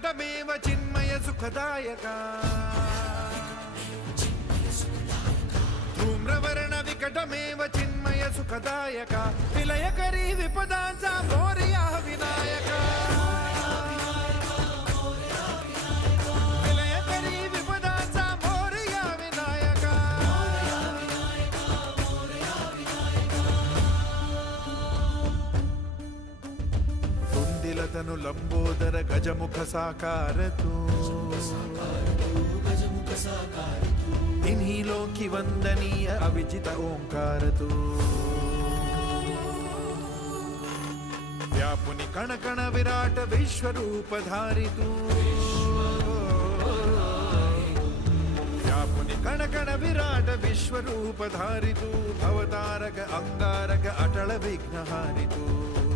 विकटमेव चिन्मय सुखदायका धूम्रवर्ण विकटमेव चिन्मय सुखदायका विलयकरी विपदांचा मोरया विनायका विलयकरी विपदांचा मोरया विनायका कुंदिलतनु लंबोदर गजमुख साकार तू इन्हीं की वंदनीय अविजित ओंकार तू व्यापुनि कण कण विराट विश्वरूप धारि तू व्यापुनि कण कण विराट विश्वरूप धारि तू भवतारक अंगारक अटल विघ्नहारि तू